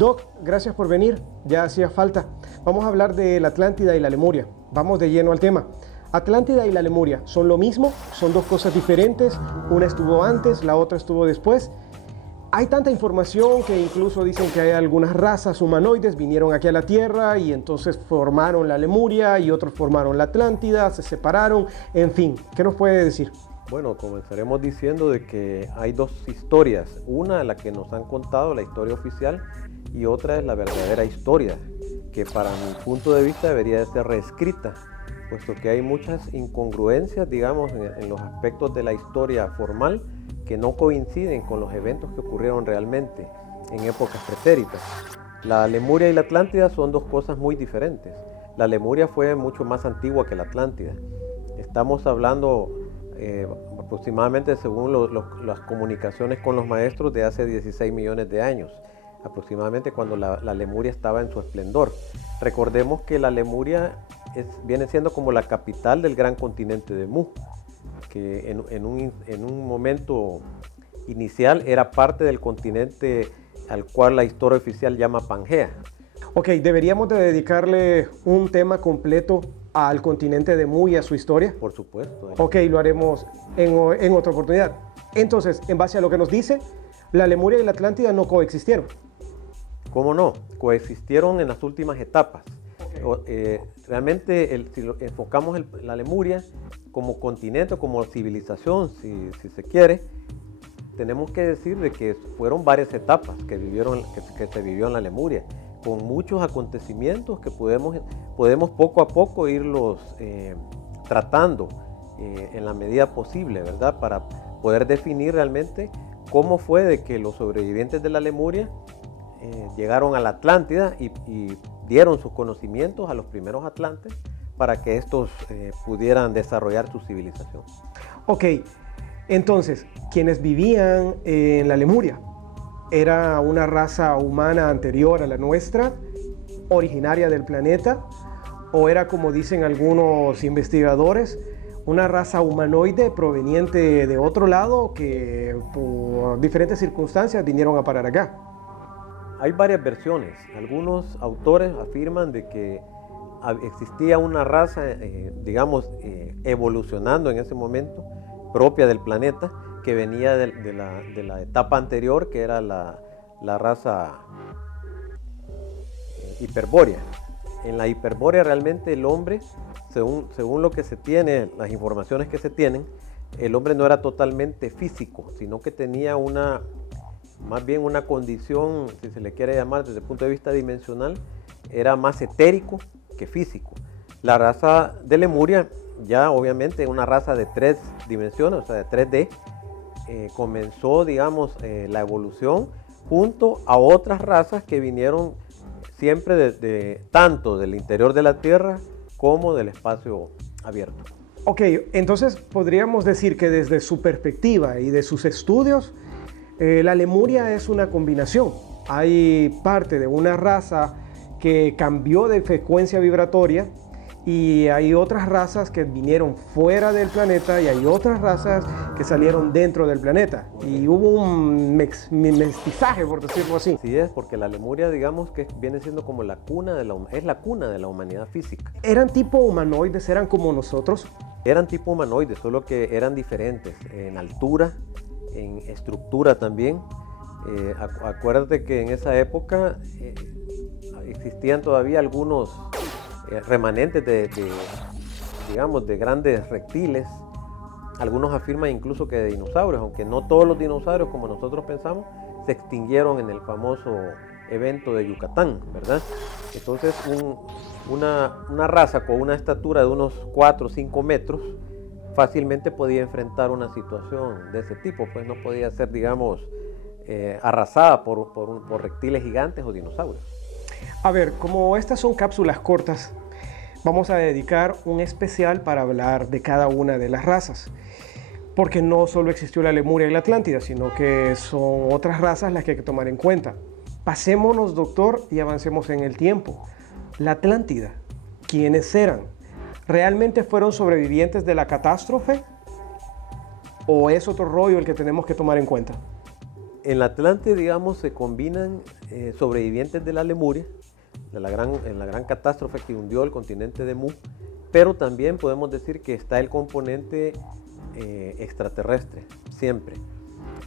Doc, gracias por venir, ya hacía falta. Vamos a hablar de la Atlántida y la Lemuria. Vamos de lleno al tema. Atlántida y la Lemuria, ¿son lo mismo? ¿Son dos cosas diferentes? Una estuvo antes, la otra estuvo después. Hay tanta información que incluso dicen que hay algunas razas humanoides vinieron aquí a la Tierra y entonces formaron la Lemuria y otros formaron la Atlántida, se separaron, en fin, ¿qué nos puede decir? Bueno, comenzaremos diciendo de que hay dos historias, una la que nos han contado, la historia oficial, y otra es la verdadera historia, que para mi punto de vista debería de ser reescrita, puesto que hay muchas incongruencias, digamos, en los aspectos de la historia formal que no coinciden con los eventos que ocurrieron realmente en épocas pretéritas. La Lemuria y la Atlántida son dos cosas muy diferentes. La Lemuria fue mucho más antigua que la Atlántida. Estamos hablando aproximadamente, según las comunicaciones con los maestros, de hace 16 millones de años, aproximadamente cuando la Lemuria estaba en su esplendor. Recordemos que la Lemuria viene siendo como la capital del gran continente de Mu, que en un momento inicial era parte del continente al cual la historia oficial llama Pangea. Ok, deberíamos de dedicarle un tema completo al continente de Mu y a su historia. Por supuesto. Ok, lo haremos en otra oportunidad. Entonces, en base a lo que nos dice, la Lemuria y la Atlántida no coexistieron. ¿Cómo no? Coexistieron en las últimas etapas. Okay. Realmente, si enfocamos la Lemuria como continente, como civilización, si se quiere, tenemos que decir de que fueron varias etapas que se vivió en la Lemuria, con muchos acontecimientos que podemos poco a poco irlos tratando en la medida posible, ¿verdad? Para poder definir realmente cómo fue de que los sobrevivientes de la Lemuria llegaron a la Atlántida y dieron sus conocimientos a los primeros atlantes para que estos pudieran desarrollar su civilización. Ok, entonces, quienes vivían en la Lemuria, ¿era una raza humana anterior a la nuestra, originaria del planeta? ¿O era, como dicen algunos investigadores, una raza humanoide proveniente de otro lado que por diferentes circunstancias vinieron a parar acá? Hay varias versiones. Algunos autores afirman de que existía una raza, digamos, evolucionando en ese momento, propia del planeta, que venía de la etapa anterior, que era la raza hiperbórea. En la hiperbórea realmente el hombre, según lo que se tiene, las informaciones que se tienen, el hombre no era totalmente físico, sino que tenía más bien una condición, si se le quiere llamar desde el punto de vista dimensional, era más etérico que físico. La raza de Lemuria, ya obviamente una raza de 3 dimensiones, o sea de 3D, comenzó, digamos, la evolución junto a otras razas que vinieron siempre tanto del interior de la Tierra como del espacio abierto. Ok, entonces podríamos decir que desde su perspectiva y de sus estudios, la Lemuria es una combinación. Hay parte de una raza que cambió de frecuencia vibratoria y hay otras razas que vinieron fuera del planeta y hay otras razas que salieron dentro del planeta. Y hubo un mestizaje, por decirlo así. Sí es, porque la Lemuria, digamos, que viene siendo como la cuna de la humanidad física. ¿Eran tipo humanoides? ¿Eran como nosotros? Eran tipo humanoides, solo que eran diferentes en altura, en estructura también. Acuérdate que en esa época existían todavía algunos remanentes digamos, de grandes reptiles. Algunos afirman incluso que de dinosaurios, aunque no todos los dinosaurios, como nosotros pensamos, se extinguieron en el famoso evento de Yucatán, ¿verdad? Entonces una raza con una estatura de unos 4 o 5 metros fácilmente podía enfrentar una situación de ese tipo, pues no podía ser, digamos, arrasada por reptiles gigantes o dinosaurios. A ver, como estas son cápsulas cortas, vamos a dedicar un especial para hablar de cada una de las razas. Porque no solo existió la Lemuria y la Atlántida, sino que son otras razas las que hay que tomar en cuenta. Pasémonos, doctor, y avancemos en el tiempo. La Atlántida, ¿quiénes eran? ¿Realmente fueron sobrevivientes de la catástrofe? ¿O es otro rollo el que tenemos que tomar en cuenta? En la Atlántida, digamos, se combinan sobrevivientes de la Lemuria, en la gran catástrofe que hundió el continente de Mu, pero también podemos decir que está el componente extraterrestre, siempre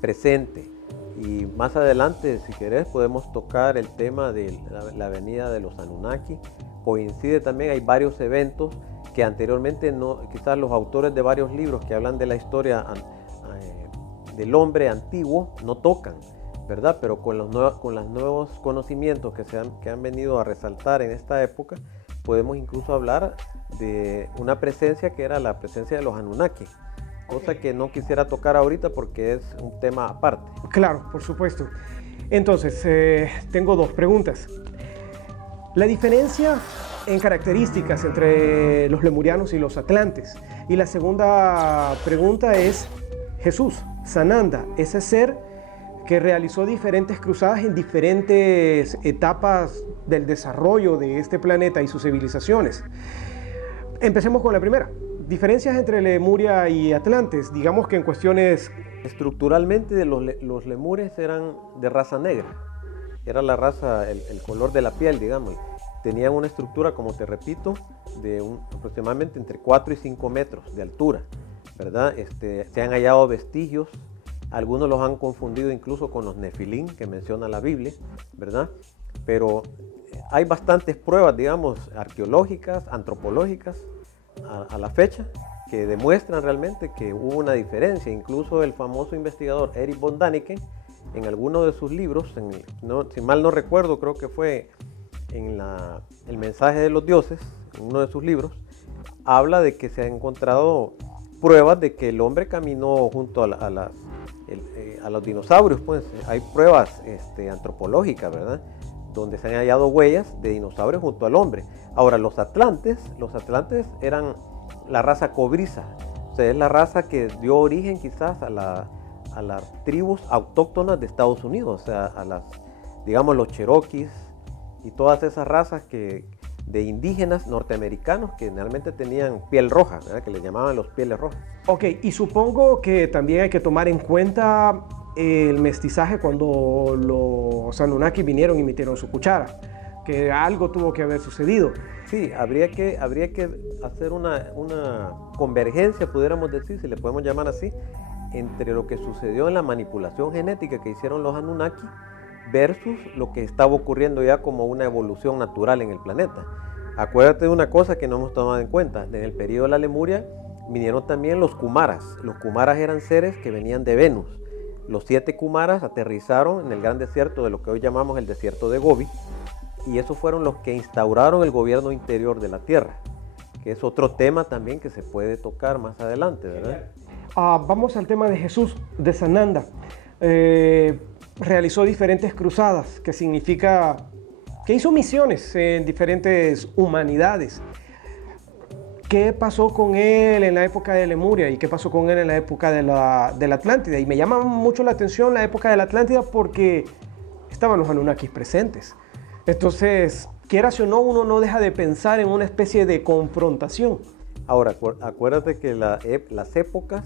presente. Y más adelante, si querés, podemos tocar el tema de la venida de los Anunnaki. Coincide también, hay varios eventos que anteriormente quizás los autores de varios libros que hablan de la historia del hombre antiguo no tocan, ¿verdad? Pero con los nuevos conocimientos que han venido a resaltar en esta época, podemos incluso hablar de una presencia que era la presencia de los Anunnaki, cosa que no quisiera tocar ahorita porque es un tema aparte. Claro, por supuesto. Entonces, tengo dos preguntas. La diferencia en características entre los lemurianos y los atlantes. Y la segunda pregunta es Jesús, Sananda, ese ser que realizó diferentes cruzadas en diferentes etapas del desarrollo de este planeta y sus civilizaciones. Empecemos con la primera. Diferencias entre Lemuria y Atlantes, digamos que en cuestiones... Estructuralmente los lemures eran de raza negra, era la raza, el color de la piel, digamos. Tenían una estructura, como te repito, de aproximadamente entre 4 y 5 metros de altura, ¿verdad? Se han hallado vestigios, algunos los han confundido incluso con los nefilín que menciona la Biblia, ¿verdad? Pero hay bastantes pruebas, digamos, arqueológicas, antropológicas, a la fecha, que demuestran realmente que hubo una diferencia. Incluso el famoso investigador Erich von Däniken, en alguno de sus libros, si mal no recuerdo, creo que fue en El mensaje de los dioses, en uno de sus libros, habla de que se han encontrado pruebas de que el hombre caminó junto a los dinosaurios. Pues hay pruebas antropológicas, ¿verdad?, donde se han hallado huellas de dinosaurios junto al hombre. Ahora, los atlantes eran la raza cobriza, o sea, es la raza que dio origen quizás a las tribus autóctonas de Estados Unidos, o sea, digamos, los cherokees y todas esas razas de indígenas norteamericanos que generalmente tenían piel roja, ¿verdad?, que les llamaban los pieles rojas. Ok, y supongo que también hay que tomar en cuenta el mestizaje cuando los Anunnaki vinieron y metieron su cuchara, que algo tuvo que haber sucedido. Sí, habría que hacer una convergencia, pudiéramos decir, si le podemos llamar así, entre lo que sucedió en la manipulación genética que hicieron los Anunnaki versus lo que estaba ocurriendo ya como una evolución natural en el planeta. Acuérdate de una cosa que no hemos tomado en cuenta. En el periodo de la Lemuria vinieron también los Kumaras. Los Kumaras eran seres que venían de Venus. Los 7 Kumaras aterrizaron en el gran desierto de lo que hoy llamamos el desierto de Gobi, y esos fueron los que instauraron el gobierno interior de la Tierra, que es otro tema también que se puede tocar más adelante, ¿verdad? Vamos al tema de Jesús, de Sananda. Realizó diferentes cruzadas, que significa que hizo misiones en diferentes humanidades. ¿Qué pasó con él en la época de Lemuria y qué pasó con él en la época de la Atlántida? Y me llama mucho la atención la época de la Atlántida porque estaban los Anunnakis presentes. Entonces, quieras o no, uno no deja de pensar en una especie de confrontación. Ahora, acuérdate que las épocas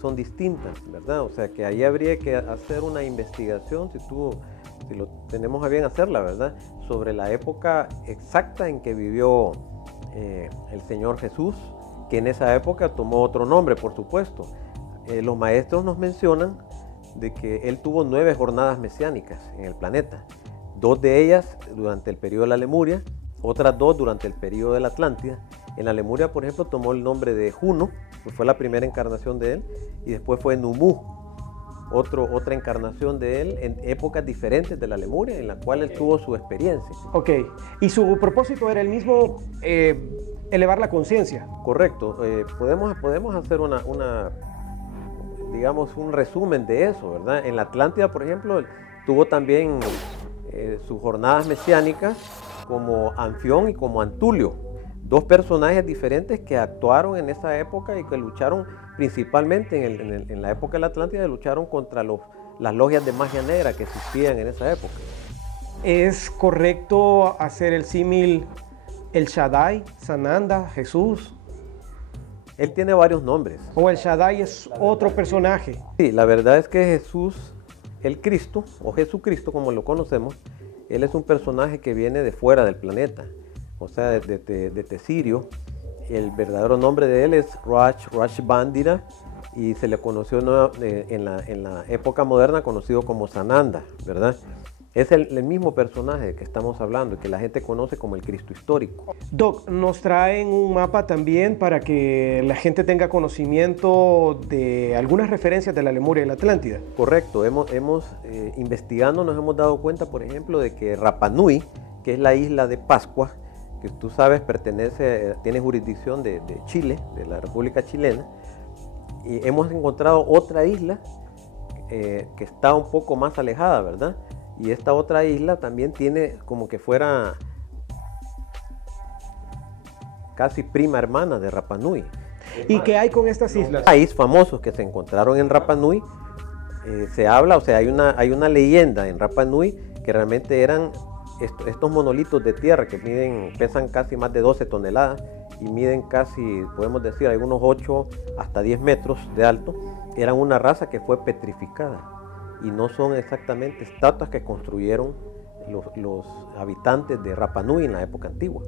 son distintas, ¿verdad? O sea, que ahí habría que hacer una investigación, si lo tenemos a bien hacerla, ¿verdad?, sobre la época exacta en que vivió el Señor Jesús, que en esa época tomó otro nombre, por supuesto. Los maestros nos mencionan de que él tuvo 9 jornadas mesiánicas en el planeta, 2 de ellas durante el periodo de la Lemuria, otras 2 durante el periodo de la Atlántida. En la Lemuria, por ejemplo, tomó el nombre de Juno, que fue la primera encarnación de él, y después fue Numu, otra encarnación de él en épocas diferentes de la Lemuria, en la cual él tuvo su experiencia. Ok, y su propósito era el mismo, elevar la conciencia. Correcto, podemos hacer digamos, un resumen de eso, ¿verdad? En la Atlántida, por ejemplo, tuvo también sus jornadas mesiánicas como Anfión y como Antulio, 2 personajes diferentes que actuaron en esa época y que lucharon principalmente en la época de la Atlántida, lucharon contra las logias de magia negra que existían en esa época. ¿Es correcto hacer el símil El Shaddai, Sananda, Jesús? Él tiene varios nombres. ¿O El Shaddai es otro personaje? Sí, la verdad es que Jesús el Cristo, o Jesucristo como lo conocemos, él es un personaje que viene de fuera del planeta, o sea, de Tesirio. El verdadero nombre de él es Rashbandira y se le conoció en la época moderna conocido como Sananda, ¿verdad? Es el mismo personaje que estamos hablando y que la gente conoce como el Cristo histórico. Doc, nos traen un mapa también para que la gente tenga conocimiento de algunas referencias de la Lemuria y la Atlántida. Correcto, investigando nos hemos dado cuenta, por ejemplo, de que Rapa Nui, que es la isla de Pascua, que tú sabes tiene jurisdicción de Chile, de la República Chilena, y hemos encontrado otra isla que está un poco más alejada, ¿verdad? Y esta otra isla también tiene como que fuera casi prima hermana de Rapa Nui. ¿Y qué hay con estas islas? Países famosos que se encontraron en Rapa Nui, se habla, o sea, hay una leyenda en Rapa Nui que realmente eran estos monolitos de tierra que pesan casi más de 12 toneladas y miden casi, podemos decir, algunos 8 hasta 10 metros de alto. Eran una raza que fue petrificada y no son exactamente estatuas que construyeron los habitantes de Rapa Nui en la época antigua.